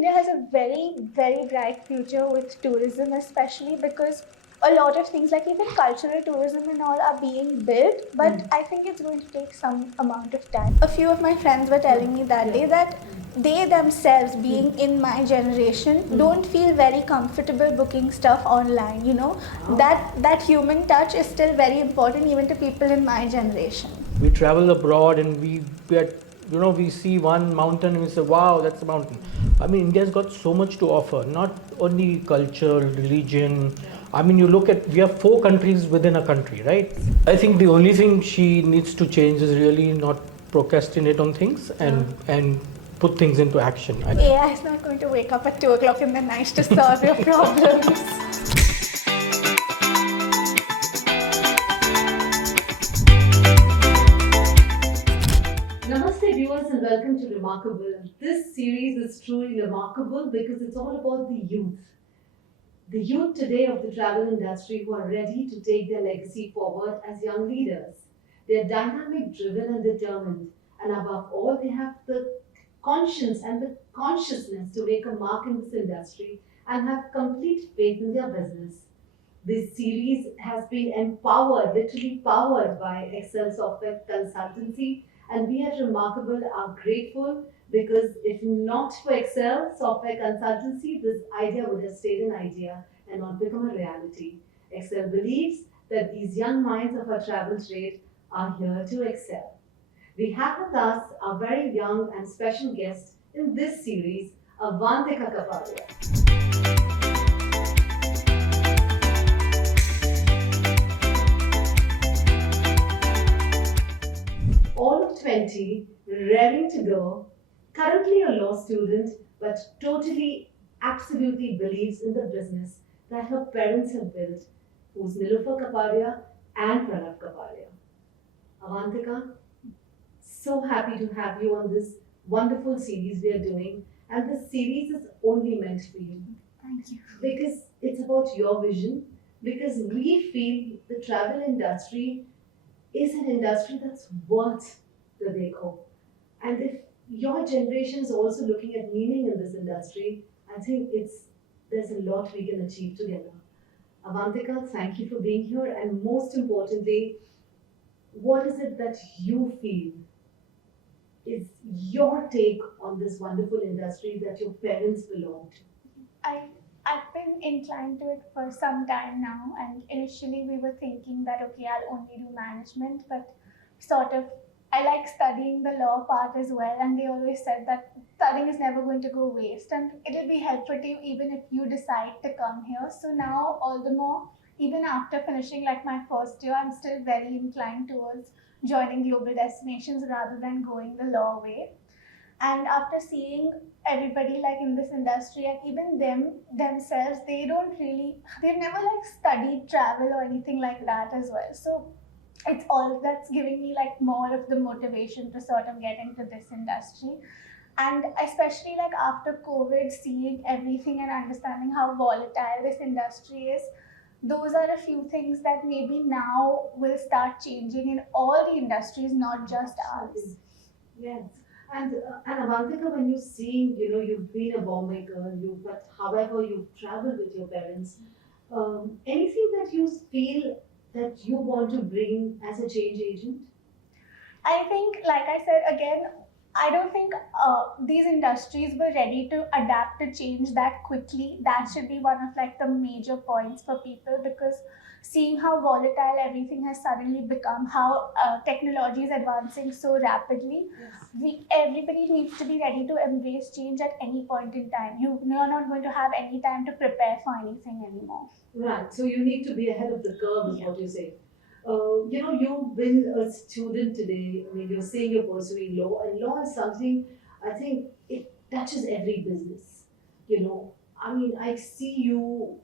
India has a very, very bright future with tourism, especially because a lot of things like even cultural tourism and all are being built, but I think it's going to take some amount of time. A few of my friends were telling me that day that they themselves, being in my generation, don't feel very comfortable booking stuff online. That human touch is still very important even to people in my generation. We travel abroad and we see one mountain and we say, wow, that's a mountain. I mean, India's got so much to offer, not only culture, religion. I mean, we have 4 countries within a country, right? I think the only thing she needs to change is really not procrastinate on things and put things into action. AI is not going to wake up at 2 o'clock in the night to solve your problems. Namaste viewers and welcome to Reemarkabl. This series is truly remarkable because it's all about the youth. The youth today of the travel industry who are ready to take their legacy forward as young leaders. They are dynamic, driven and determined, and above all they have the conscience and the consciousness to make a mark in this industry and have complete faith in their business. This series has been empowered, literally powered by Excel Software Consultancy, and we at Reemarkabl are grateful because if not for Excel Software Consultancy, this idea would have stayed an idea and not become a reality. Excel believes that these young minds of our travel trade are here to excel. We have with us a very young and special guest in this series, Avantika Kapadia. All of 20, raring to go, currently a law student, but totally, absolutely believes in the business that her parents have built, who's Nilufer Kapadia and Pranav Kapadia. Avantika, so happy to have you on this wonderful series we are doing, and this series is only meant for you. Thank you. Because it's about your vision, because we feel the travel industry is an industry that's worth the dekho. And if your generation is also looking at meaning in this industry, I think there's a lot we can achieve together. Avantika, thank you for being here, and most importantly, what is it that you feel is your take on this wonderful industry that your parents belong to? I've been inclined to it for some time now, and initially we were thinking that okay, I'll only do management, but sort of I like studying the law part as well, and they always said that studying is never going to go waste and it'll be helpful to you even if you decide to come here. So now all the more, even after finishing like my first year, I'm still very inclined towards joining global destinations rather than going the law way. And after seeing everybody like in this industry and even themselves, they've never like studied travel or anything like that as well. So it's all that's giving me like more of the motivation to sort of get into this industry. And especially like after COVID, seeing everything and understanding how volatile this industry is, those are a few things that maybe now will start changing in all the industries, not just ours. Yes. And Avantika, when you see, you've been a Bombay girl, but however you've traveled with your parents, anything that you feel that you want to bring as a change agent? I think, like I said again, I don't think these industries were ready to adapt to change that quickly. That should be one of like the major points for people, because seeing how volatile everything has suddenly become, how technology is advancing so rapidly, everybody needs to be ready to embrace change at any point in time. You're not going to have any time to prepare for anything anymore. Right. So you need to be ahead of the curve, is what you say. You've been a student today. I mean, you're saying you're pursuing law, and law is something I think it touches every business. I mean, I see you,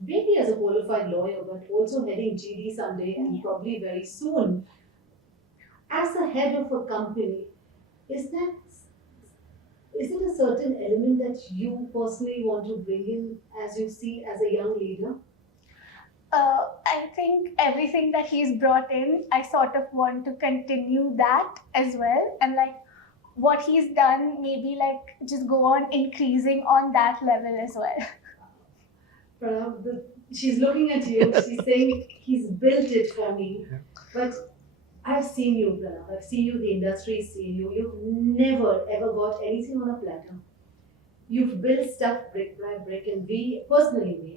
maybe as a qualified lawyer, but also heading GD someday and probably very soon. As the head of a company, is it a certain element that you personally want to bring in as you see as a young leader? I think everything that he's brought in, I sort of want to continue that as well. And like what he's done, maybe like just go on increasing on that level as well. Pranav, she's looking at you. She's saying he's built it for me. Yeah. But I've seen you, Pranav. I've seen you. The industry's seen you. You've never ever got anything on a platter. You've built stuff brick by brick, and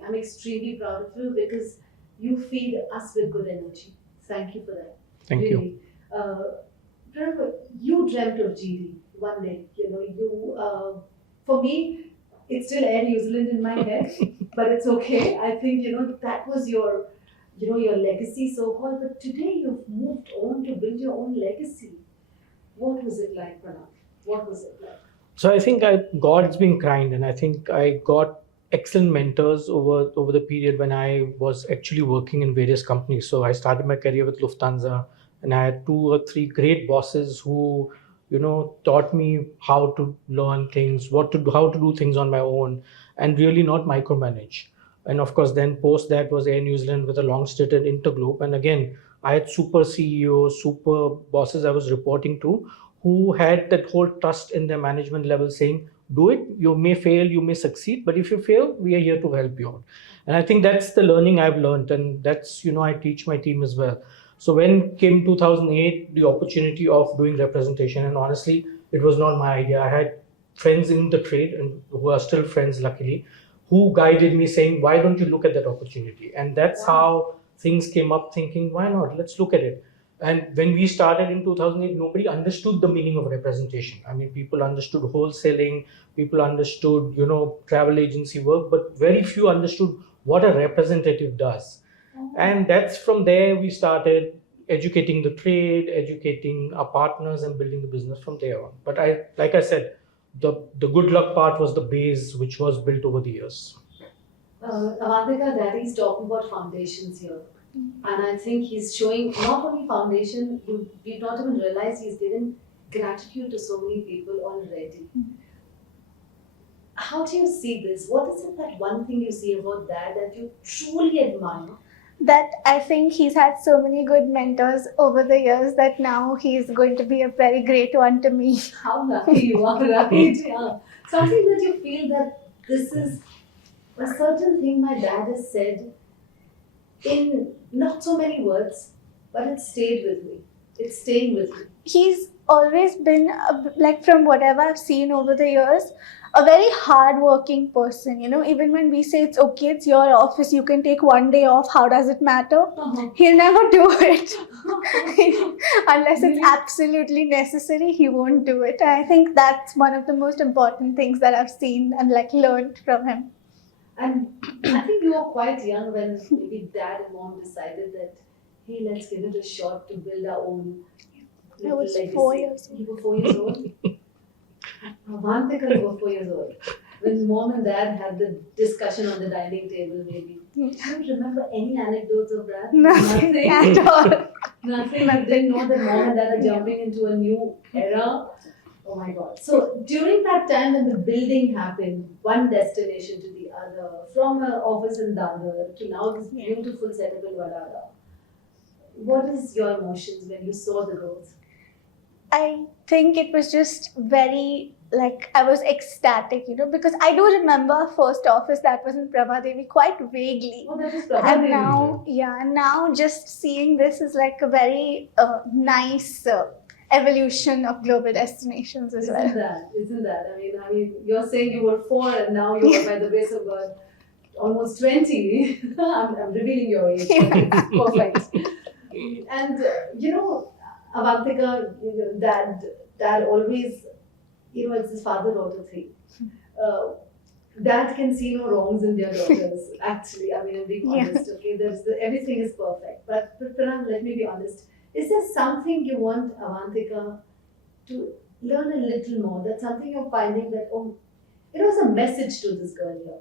I'm extremely proud of you because you feed us with good energy. Thank you for that. Thank you. Really. Pranav, you dreamt of GD one day. For me, it's still Air New Zealand in my head, but it's okay. I think that was your legacy, so-called. But today you've moved on to build your own legacy. What was it like, Pranav? What was it like? So I think God's been kind, and I think I got excellent mentors over the period when I was actually working in various companies. So I started my career with Lufthansa, and I had 2 or 3 great bosses who, taught me how to learn things, how to do things on my own, and really not micromanage. And of course, then post that was Air New Zealand with a long stint at Interglobe, and again, I had super CEOs, super bosses I was reporting to, who had that whole trust in their management level saying, do it, you may fail, you may succeed, but if you fail, we are here to help you out. And I think that's the learning I've learned, and that's, I teach my team as well. So when came 2008, the opportunity of doing representation, and honestly, it was not my idea. I had friends in the trade, and who are still friends, luckily, who guided me saying, why don't you look at that opportunity? And that's how things came up, thinking, why not? Let's look at it. And when we started in 2008, nobody understood the meaning of representation. I mean, people understood wholesaling, people understood, travel agency work, but very few understood what a representative does. And that's from there we started educating the trade, educating our partners, and building the business from there on. But like I said, the good luck part was the base which was built over the years. Avantika, Daddy's talking about foundations here. And I think he's showing not only foundation, we've not even realized he's given gratitude to so many people already. How do you see this? What is it, that one thing you see about Dad that you truly admire? That I think he's had so many good mentors over the years that now he's going to be a very great one to me. How lucky you are, right? Yeah. Something that you feel that this is a certain thing my dad has said in not so many words, but it stayed with me. It's staying with me. He's always been, like from whatever I've seen over the years, a very hard-working person. Even when we say it's okay, it's your office, you can take one day off, how does it matter? He'll never do it. Unless it's absolutely necessary, he won't do it. And I think that's one of the most important things that I've seen and learned from him. And I think you were quite young when maybe Dad and Mom decided that, hey, let's give it a shot to build our own. I was legacy. 4 years old. You were 4 years old? Avantika, you were 4 years old. When Mom and Dad had the discussion on the dining table, maybe. Do you remember any anecdotes of that? Nothing at all. Nothing. You didn't know that Mom and Dad are jumping into a new era. Oh my God. So during that time when the building happened, one destination to the other, from an office in Dadar to now this beautiful setup in Vadara, what is your emotions when you saw the growth? I think it was just very, I was ecstatic, because I do remember our first office that was in Prabhadevi quite vaguely. Oh, that was Prabhadevi. And now just seeing this is like a very nice evolution of global destinations as well. Isn't that? I mean, you're saying you were 4 and now you are, by the grace of God, almost 20. I'm revealing your age. It's perfect. And Avantika, Dad always, it's his father-daughter thing. Dad can see no wrongs in their daughters. Actually, I'm being honest. Okay, everything is perfect. But Pranav, let me be honest. Is there something you want Avantika to learn a little more? That's something you're finding that, it was a message to this girl here.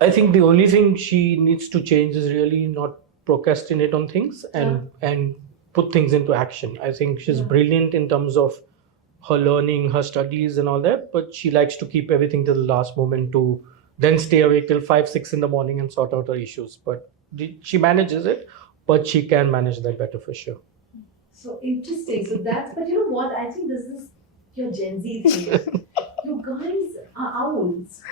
I think the only thing she needs to change is really not procrastinate on things and put things into action. I think she's brilliant in terms of her learning, her studies and all that, but she likes to keep everything till the last moment to then stay awake till 5, 6 in the morning and sort out her issues. But she manages it, but she can manage that better for sure. So interesting. So that's, but you know what? I think this is your Gen Z thing. You guys are owls.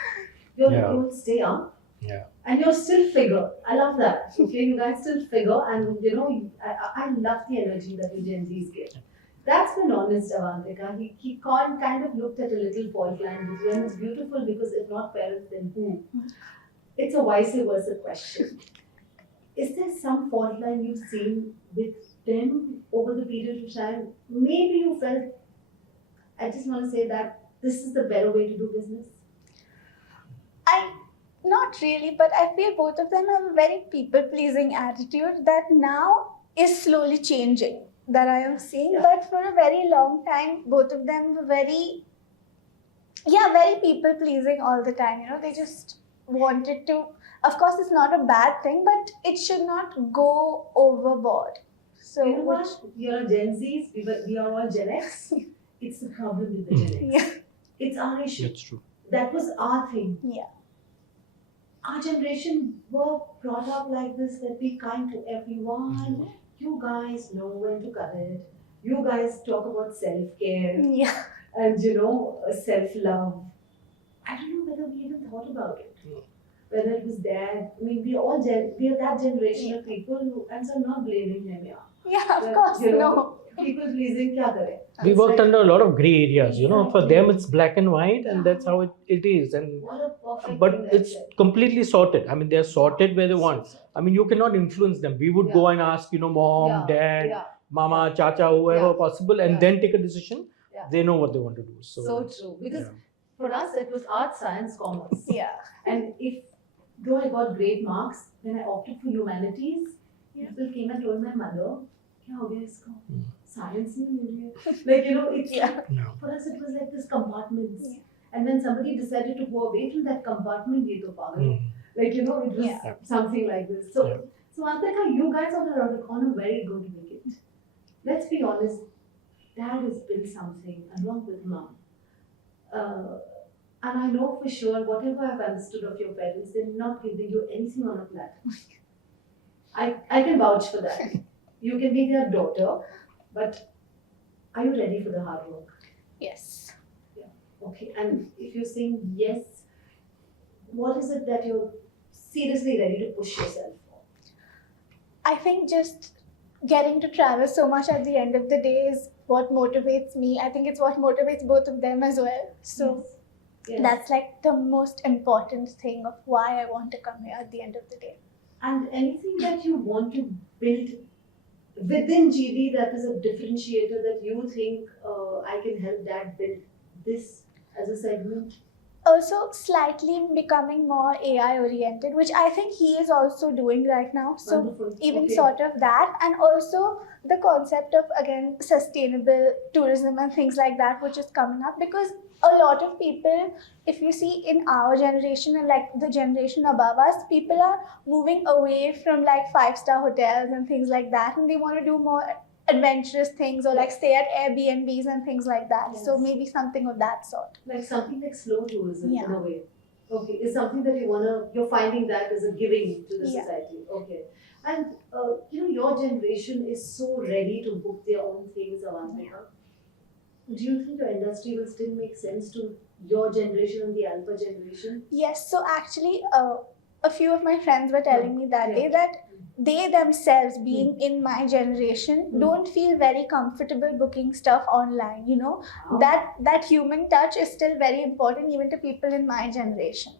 You'll stay up. Yeah. And you're still figure. I love that. Okay, you guys still figure, and you know, I love the energy that you Gen Zs get. That's been honest, Avantika. He kind of looked at a little fault line with you, and it's beautiful because if not parents, then who? It's a vice versa question. Is there some fault line you've seen with them over the period of time? Maybe you felt, I just want to say that this is the better way to do business. Not really, but I feel both of them have a very people-pleasing attitude that now is slowly changing, that I am seeing. Yeah. But for a very long time, both of them were very people-pleasing all the time. You know, they just wanted to. Of course, it's not a bad thing, but it should not go overboard. So, You know what? You're Gen Zs, we are all Gen X. It's the problem with the Gen X. Yeah. It's our issue. That's true. That was our thing. Yeah. Our generation were brought up like this, that be kind to everyone. You guys know when to cut it. You guys talk about self-care Yeah. and self-love. I don't know whether we even thought about it. Whether it was dad. I mean, we are that generation of people who, and so I'm not blaming him, yeah. Yeah, of But, course, you know, no. People pleasing, kya kare? We It's worked like, under a lot of gray areas, you know. For Exactly. them, it's black and white, and that's how it is. And what a perfect but thing it's that's it. completely sorted. I mean, they're sorted where they want. I mean, you cannot influence them. We would go and ask, you know, mom, dad, mama, chacha, whoever possible, and then take a decision. Yeah. They know what they want to do. So true. Because for us, it was art, science, commerce. Yeah. And though I got great marks, when I opted for humanities, people came and told my mother, "Kya ho gaya isko? Science nahi mil rahi." Like, you know, it's for us, it was like this compartments. Yeah. And when somebody decided to go away from that compartment, ye to pagal. Like, you know, it was something like this. So, Avantika, you guys are on a very good wicket. Let's be honest, dad has built something along with mom. And I know for sure, whatever I've understood of your parents, they're not giving you anything on a platter. I can vouch for that. You can be their daughter, but are you ready for the hard work? Yes. Okay, and if you're saying yes, what is it that you're seriously ready to push yourself for? I think just getting to travel so much at the end of the day is what motivates me. I think it's what motivates both of them as well. So Yes. that's like the most important thing of why I want to come here at the end of the day. And anything that you want to build within GD that is a differentiator that you think I can help dad build this as a segment? Also, slightly becoming more AI oriented, which I think he is also doing right now. So Wonderful. even Okay. sort of that, and also the concept of again sustainable tourism and things like that, which is coming up, because a lot of people, if you see in our generation and like the generation above us, people are moving away from like 5-star hotels and things like that, and they want to do more adventurous things or like stay at Airbnbs and things like that. Yes. So maybe something of that sort. Like something like slow tourism Yeah. in a way. Okay, is something that you're finding that as a giving to the Yeah. society. Okay. And you know, your generation is so ready to book their own things, Avantika. Do you think your industry will still make sense to your generation and the alpha generation? Yes, so actually, a few of my friends were telling me that Yeah. day that they themselves, being in my generation, don't feel very comfortable booking stuff online. You know, Wow. that human touch is still very important even to people in my generation.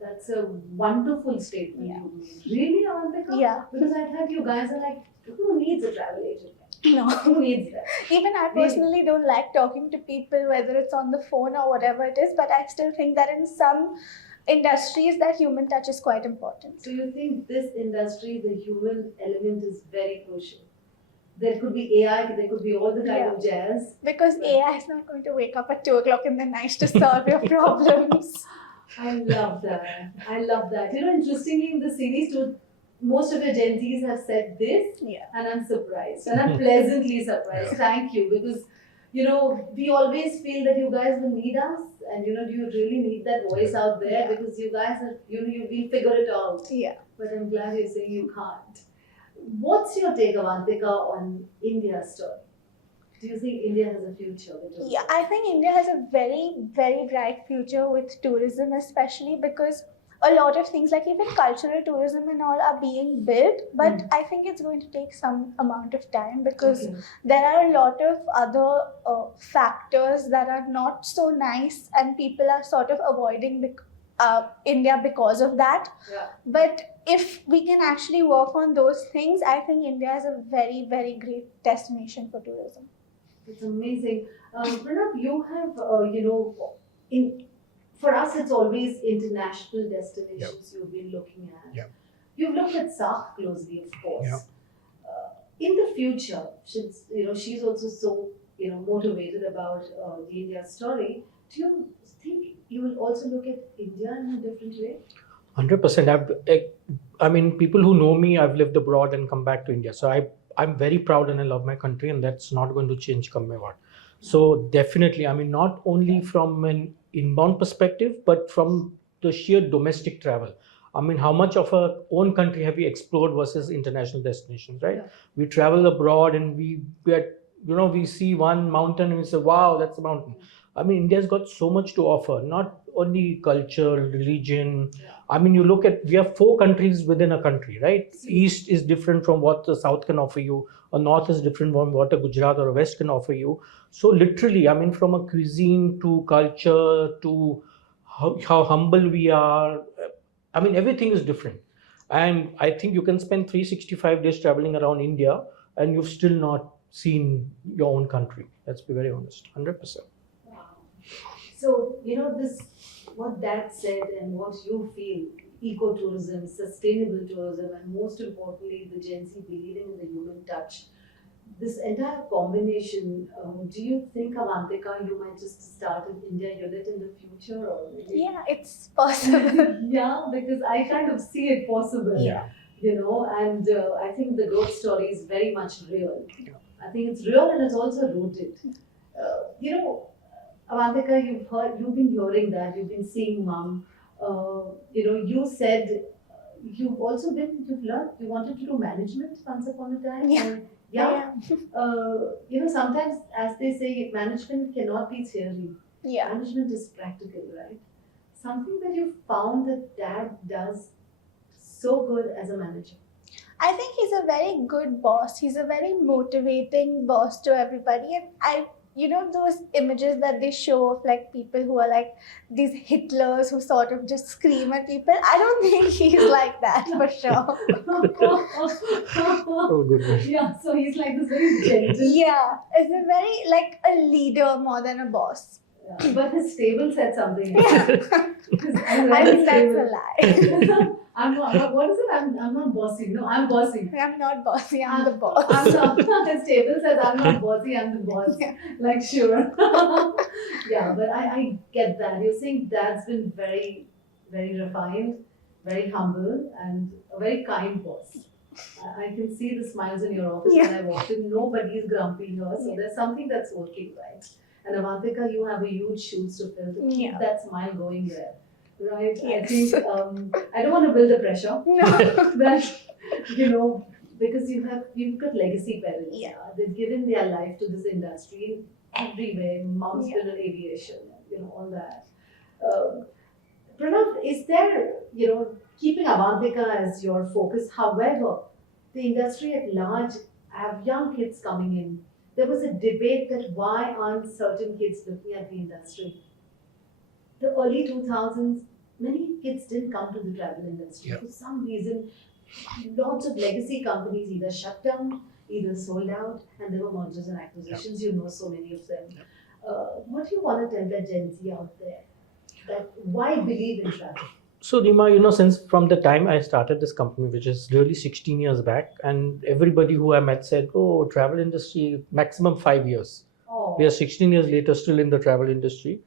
That's a wonderful statement Yeah. you made. Really, Avantika? Yeah. Because I thought you guys are like, who needs a travel agent? No, Who needs that? even I personally don't like talking to people, whether it's on the phone or whatever it is. But I still think that in some industries, that human touch is quite important. So you think this industry, the human element is very crucial? There could be AI, there could be all the kind of jazz. Because AI is not going to wake up at 2 o'clock in the night to solve your problems. I love that. I love that. You know, interestingly, in the series too, most of your Gen Zs have said this, and I'm surprised. And I'm pleasantly surprised. Thank you, because you know, we always feel that you guys will need us, and you know, you really need that voice out there because you guys are, you will figure it out. Yeah. But I'm glad you're saying you can't. What's your take, Avantika, on India's story? Do you think India has a future with tourism? Yeah, I think India has a very, very bright future with tourism, especially because a lot of things like even cultural tourism and all are being built, but I think it's going to take some amount of time because there are a lot of other factors that are not so nice and people are sort of avoiding India because of that. Yeah. But if we can actually work on those things, I think India is a very, very great destination for tourism. It's amazing. Pranav, you have, for us, it's always international destinations you've been looking at. Yep. You've looked at South closely, of course. Yep. In the future, since she's also so motivated about the India story, do you think you will also look at India in a different way? 100%. I mean, people who know me, I've lived abroad and come back to India. So I'm very proud and I love my country, and that's not going to change come my what. So definitely, I mean, not only from an inbound perspective, but from the sheer domestic travel. I mean, how much of our own country have we explored versus international destinations, right? Yeah. We travel abroad and we see one mountain and we say, wow, that's a mountain. I mean, India's got so much to offer, not only culture, religion. I mean, we have 4 countries within a country, right? East is different from what the South can offer you, or North is different from what a Gujarat or a West can offer you. So literally, I mean, from a cuisine to culture to how humble we are, I mean, everything is different. And I think you can spend 365 days traveling around India and you've still not seen your own country. Let's be very honest, 100%. Wow. So, this, what Dad said and what you feel, ecotourism, sustainable tourism, and most importantly, the Gen Z believing in the human touch, this entire combination, do you think, Avantika, you might just start an India unit in the future? Or maybe? Yeah, it's possible. Yeah, because I kind of see it possible. Yeah. And I think the growth story is very much real. Yeah. I think it's real and it's also rooted. Avantika, you've been hearing that, you've been seeing Mom. You said you've learned, you wanted to do management once upon a time. Yeah. Yeah. Sometimes, as they say, management cannot be theory. Yeah. Management is practical, right? Something that you found that Dad does so good as a manager. I think he's a very good boss. He's a very motivating boss to everybody. And those images that they show of like people who are like these Hitlers who sort of just scream at people. I don't think he's like that for sure. Oh, goodness. Yeah, so he's like this very gentle. Yeah, it's a very like a leader more than a boss. Yeah. But his table said something. Yeah. I think that's a lie. I'm not, what is it? I'm not bossy. No, I'm bossy. I'm not bossy, I'm the boss. I'm not, his table says I'm not bossy, I'm the boss. Yeah. Like, sure. Yeah, but I get that. You're saying Dad's been very, very refined, very humble, and a very kind boss. I can see the smiles in your office when I walked in. Nobody's grumpy here, so there's something that's working right. And Avantika, you have a huge shoes to fill to keep that smile going there. Right? Yes. I think I don't want to build the pressure. No. That because you've got legacy parents. Yeah. They've given their life to this industry in every way. Mom's been in aviation, all that. Pranav, is there, keeping Avantika as your focus, however, the industry at large have young kids coming in. There was a debate that why aren't certain kids looking at the industry? The early 2000s, many kids didn't come to the travel industry. Yep. For some reason, lots of legacy companies either shut down, either sold out, and there were mergers and acquisitions. Yep. You know so many of them. What do you want to tell the Gen Z out there? That why believe in travel? So Reema, since from the time I started this company, which is really 16 years back, and everybody who I met said, oh, travel industry, maximum 5 years. Oh. We are 16 years later still in the travel industry,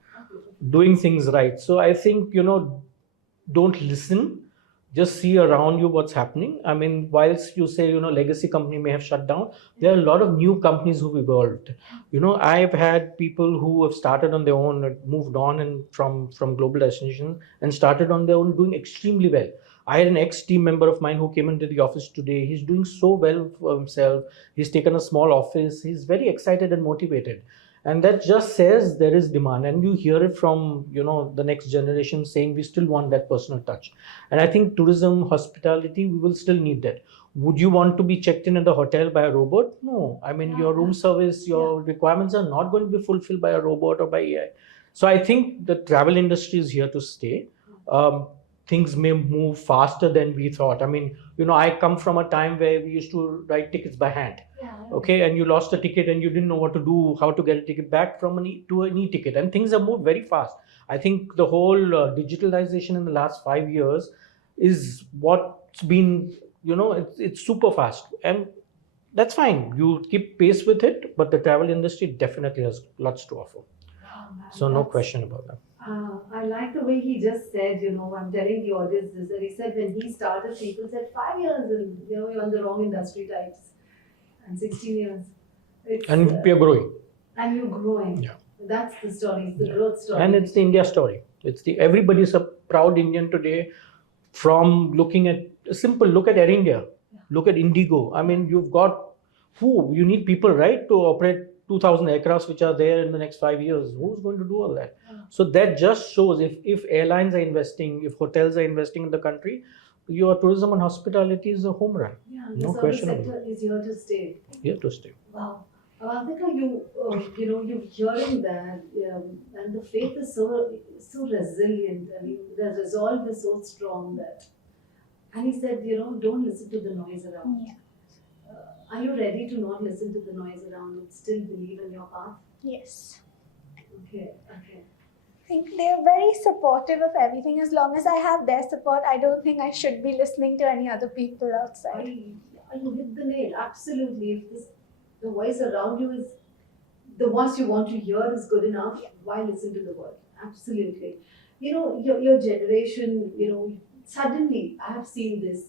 doing things right. So I think, don't listen, just see around you what's happening. I mean, whilst you say, legacy company may have shut down, there are a lot of new companies who've evolved. I've had people who have started on their own, moved on and from global destinations and started on their own, doing extremely well. I had an ex-team member of mine who came into the office today. He's doing so well for himself. He's taken a small office. He's very excited and motivated. And that just says there is demand. And you hear it from, the next generation saying we still want that personal touch. And I think tourism, hospitality, we will still need that. Would you want to be checked in at the hotel by a robot? No. I mean, your room service, your requirements are not going to be fulfilled by a robot or by AI. So I think the travel industry is here to stay. Things may move faster than we thought. I mean, I come from a time where we used to write tickets by hand. Okay, and you lost a ticket and you didn't know what to do, how to get a ticket back from to an e-ticket, and things have moved very fast. I think the whole digitalization in the last 5 years is what's been, it's super fast, and that's fine. You keep pace with it, but the travel industry definitely has lots to offer. So no question about that. I like the way he just said, I'm telling the audience this, that he said when he started, people said 5 years and, you're on the wrong industry types. And 16 years. And we are growing. And you're growing. Yeah. That's the story, it's the growth story. And it's the India story. Everybody's a proud Indian today. From looking at a simple look at Air India, look at Indigo. I mean, you've got you need people, right, to operate 2,000 aircrafts which are there in the next 5 years. Who's going to do all that? So that just shows if airlines are investing, if hotels are investing in the country, your tourism and hospitality is a home run. Yeah, no the question service about sector is here to stay. Here to stay. Wow. Avantika, you're hearing that, and the faith is so resilient. I mean, the resolve is so strong that. And he said, don't listen to the noise around. Yeah. Are you ready to not listen to the noise around and still believe in your path? Yes. Okay. I think they're very supportive of everything. As long as I have their support, I don't think I should be listening to any other people outside. You hit the nail. Absolutely. If the voice around you is the voice you want to hear is good enough, why listen to the word? Absolutely. Your generation, suddenly I have seen this.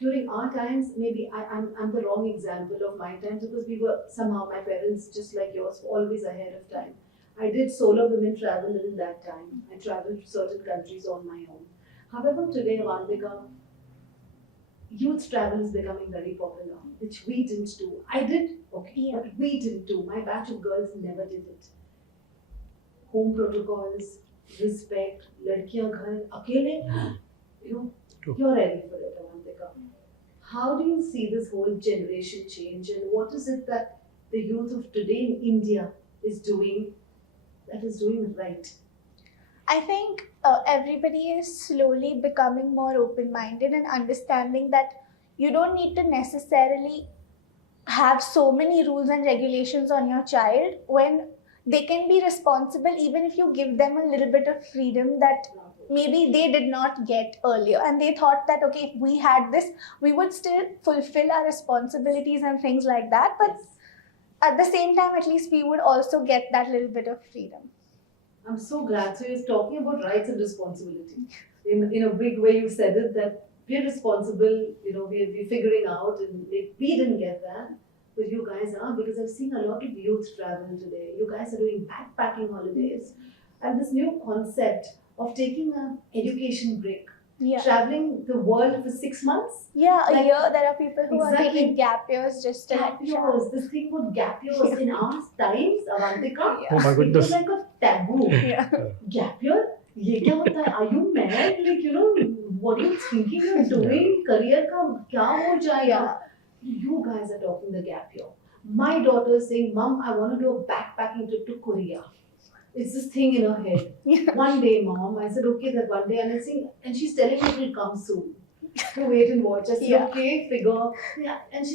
During our times, maybe I'm the wrong example of my times because we were somehow, my parents, just like yours, always ahead of time. I did solo women travel in that time. I traveled to certain countries on my own. However, today, Avantika, youth travel is becoming very popular, which we didn't do. I did, okay, but we didn't do. My batch of girls never did it. Home protocols, respect, ladkiyan ghar, akele, you're ready for it, Avantika. How do you see this whole generation change, and what is it that the youth of today in India is doing that is doing right? I think everybody is slowly becoming more open-minded and understanding that you don't need to necessarily have so many rules and regulations on your child when they can be responsible even if you give them a little bit of freedom that maybe they did not get earlier, and they thought that okay, if we had this, we would still fulfill our responsibilities and things like that, but at the same time at least we would also get that little bit of freedom. I'm so glad. So you're talking about rights and responsibility. In a big way you said it, that we're responsible, we're figuring out, and we didn't get that, but you guys are, because I've seen a lot of youth travel today. You guys are doing backpacking holidays, and this new concept of taking an education break, traveling the world for 6 months. Yeah, a year. There are people who are taking gap years just to gap years. This thing about gap years in our times, Avantika, Oh my goodness. it was like a taboo. Gap year? Ye kya hota hai? Are you mad? What are you thinking of doing? Career ka kya ho jayega? You guys are talking the gap year. My daughter is saying, Mom, I want to do a backpacking trip to Korea. It's this thing in her head. One day, Mom. I said, okay, that one day. And she's telling me it will come soon. To wait and watch. I said, okay, figure. Yeah. And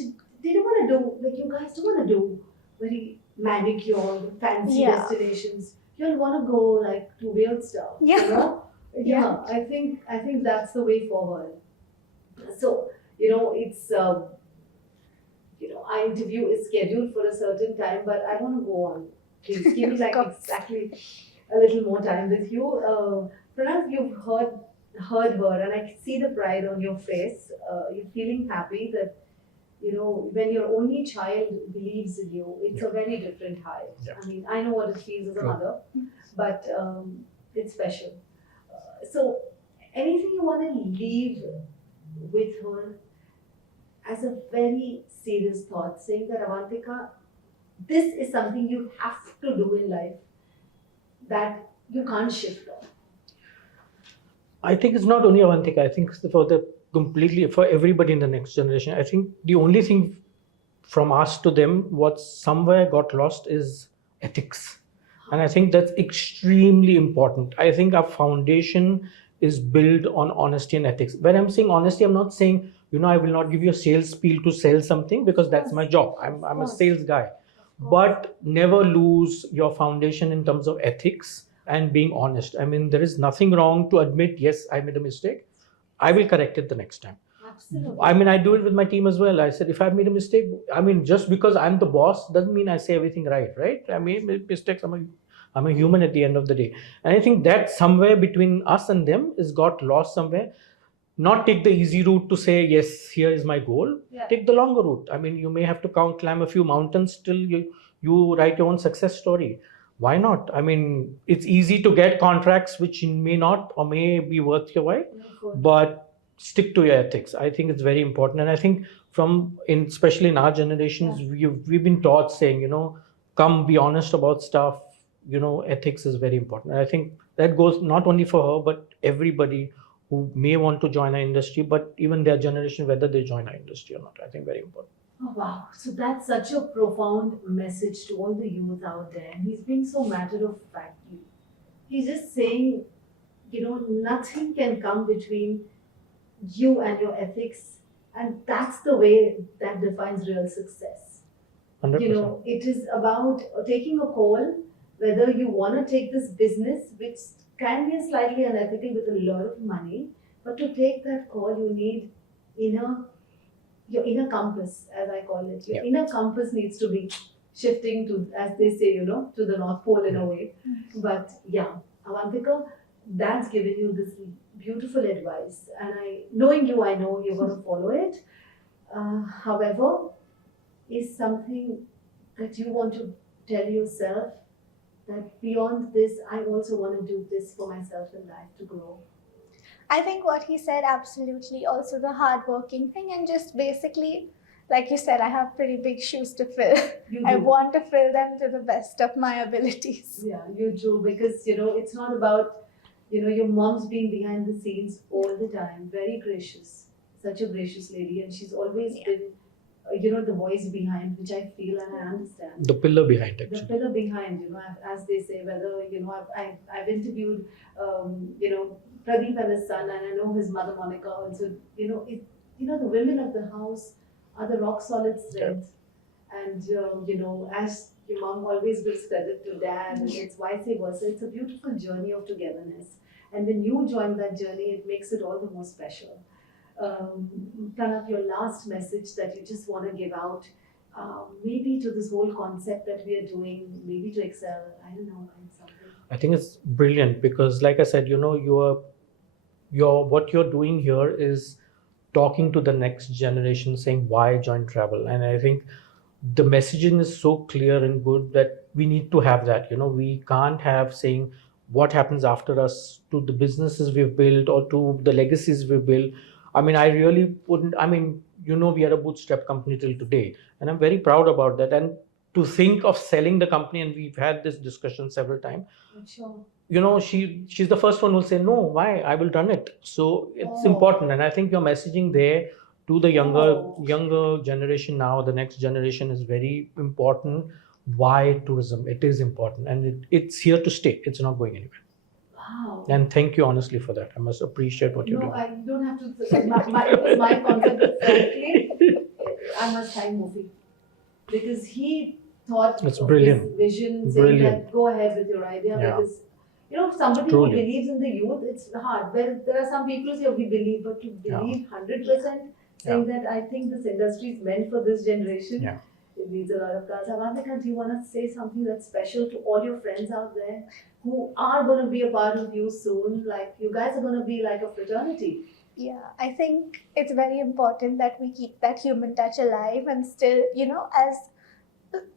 they don't want to do, you guys don't want to do very manicured, fancy destinations. You'll want to go to weird stuff. I think that's the way forward. So, it's our interview is scheduled for a certain time, but I want to go on. Please give me exactly a little more time with you. Pranav, you've heard heard her, and I can see the pride on your face. You're feeling happy that, when your only child believes in you, it's a very different high. Yeah. I mean, I know what it feels as a True. mother, but it's special. So, anything you want to leave with her as a very serious thought, saying that Avantika, this is something you have to do in life that you can't shift on. I think it's not only Avantika. I think it's for everybody in the next generation. I think the only thing from us to them what somewhere got lost is ethics, and I think that's extremely important. I think our foundation is built on honesty and ethics. When I'm saying honesty, I'm not saying I will not give you a sales spiel to sell something because that's my job. I'm a sales guy, but never lose your foundation in terms of ethics and being honest. I mean, there is nothing wrong to admit, yes, I made a mistake. I will correct it the next time. Absolutely. I mean, I do it with my team as well. I said, if I've made a mistake, I mean, just because I'm the boss doesn't mean I say everything right? I made mistakes. I'm a human at the end of the day. And I think that somewhere between us and them is got lost somewhere. Not take the easy route to say, yes, here is my goal. Yeah. Take the longer route. I mean, you may have to climb a few mountains till you write your own success story. Why not? I mean, it's easy to get contracts which may not or may be worth your while, but stick to your ethics. I think it's very important. And I think especially in our generations, we've been taught saying, come be honest about stuff. Ethics is very important. And I think that goes not only for her, but everybody who may want to join our industry, but even their generation, whether they join our industry or not. I think very important. Oh, wow. So that's such a profound message to all the youth out there. And he's being so matter of fact. He's just saying, nothing can come between you and your ethics. And that's the way that defines real success. 100%. It is about taking a call, whether you want to take this business, which can be slightly unethical with a lot of money, but to take that call, you need your inner compass, as I call it. Your inner compass needs to be shifting to, as they say, to the North Pole in a way. But yeah, Avantika, that's given you this beautiful advice. And knowing you, I know you're going to follow it. However, is something that you want to tell yourself that beyond this, I also want to do this for myself in life to grow? I think what he said, absolutely. Also the hardworking thing, and just basically, like you said, I have pretty big shoes to fill. I want to fill them to the best of my abilities. Yeah, you do, because it's not about your mom's being behind the scenes all the time. Very gracious, such a gracious lady, and she's always been the voice behind, which I feel and I understand. The pillar behind, actually. The pillar behind, as they say, whether, I've interviewed, Pradeep and his son, and I know his mother Monica also. The women of the house are the rock solid strength, and as your mom always gives credit to dad, and it's vice versa. It's a beautiful journey of togetherness, and when you join that journey, it makes it all the more special. Pranav, your last message that you just want to give out, maybe to this whole concept that we are doing, maybe to excel. I don't know, something. I think it's brilliant because, like I said, what you're doing here is talking to the next generation, saying why join travel. And I think the messaging is so clear and good that we need to have that. We can't have saying what happens after us to the businesses we've built or to the legacies we've built. I mean, I really wouldn't. I mean, we are a bootstrap company till today, and I'm very proud about that. And to think of selling the company, and we've had this discussion several times. Sure. She's the first one who will say, no, why? I will run it. So it's important. And I think your messaging there to the younger generation now, the next generation, is very important. Why tourism? It is important. And it's here to stay. It's not going anywhere. Wow. And thank you honestly for that. I must appreciate what you're doing. No, I don't have to. It was my concept, but frankly, I must thank Mufi, because he thought It's of brilliant. his vision, saying that go ahead with your idea, because somebody who believes in the youth, it's hard. There are some people who say we believe, but to believe 100%, saying that I think this industry is meant for this generation, It needs a lot of guts. Avantika, do you want to say something that's special to all your friends out there who are going to be a part of you soon? Like, you guys are going to be like a fraternity. Yeah, I think it's very important that we keep that human touch alive and still, as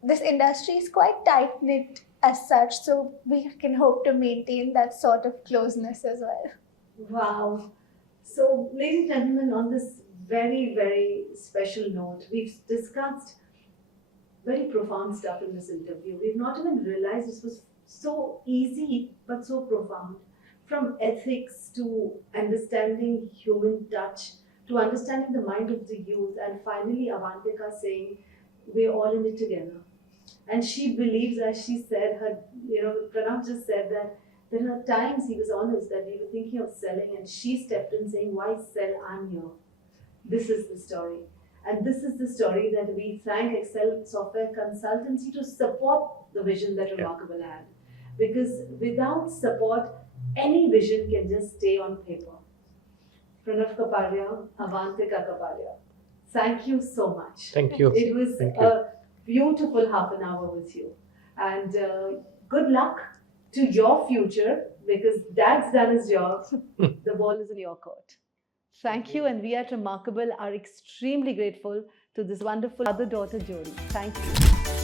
this industry is quite tight knit as such, so we can hope to maintain that sort of closeness as well. Wow. So, ladies and gentlemen, on this very, very special note, we've discussed very profound stuff in this interview. We've not even realized this was so easy but so profound. From ethics to understanding human touch to understanding the mind of the youth, and finally Avantika saying we're all in it together. And she believes, as she said, Pranav just said that there are times, he was honest, that we were thinking of selling, and she stepped in saying, why sell? I'm here. This is the story. And this is the story that we thank Excel Software Consultancy to support the vision that Reemarkabl had. Because without support, any vision can just stay on paper. Pranav Kapadia, Avantika Kapadia, thank you so much. Thank you. It was a beautiful half an hour with you. And good luck to your future, because Dad's done his job. The ball is in your court. Thank you, and we at Reemarkabl are extremely grateful to this wonderful mother-daughter Jodi. Thank you.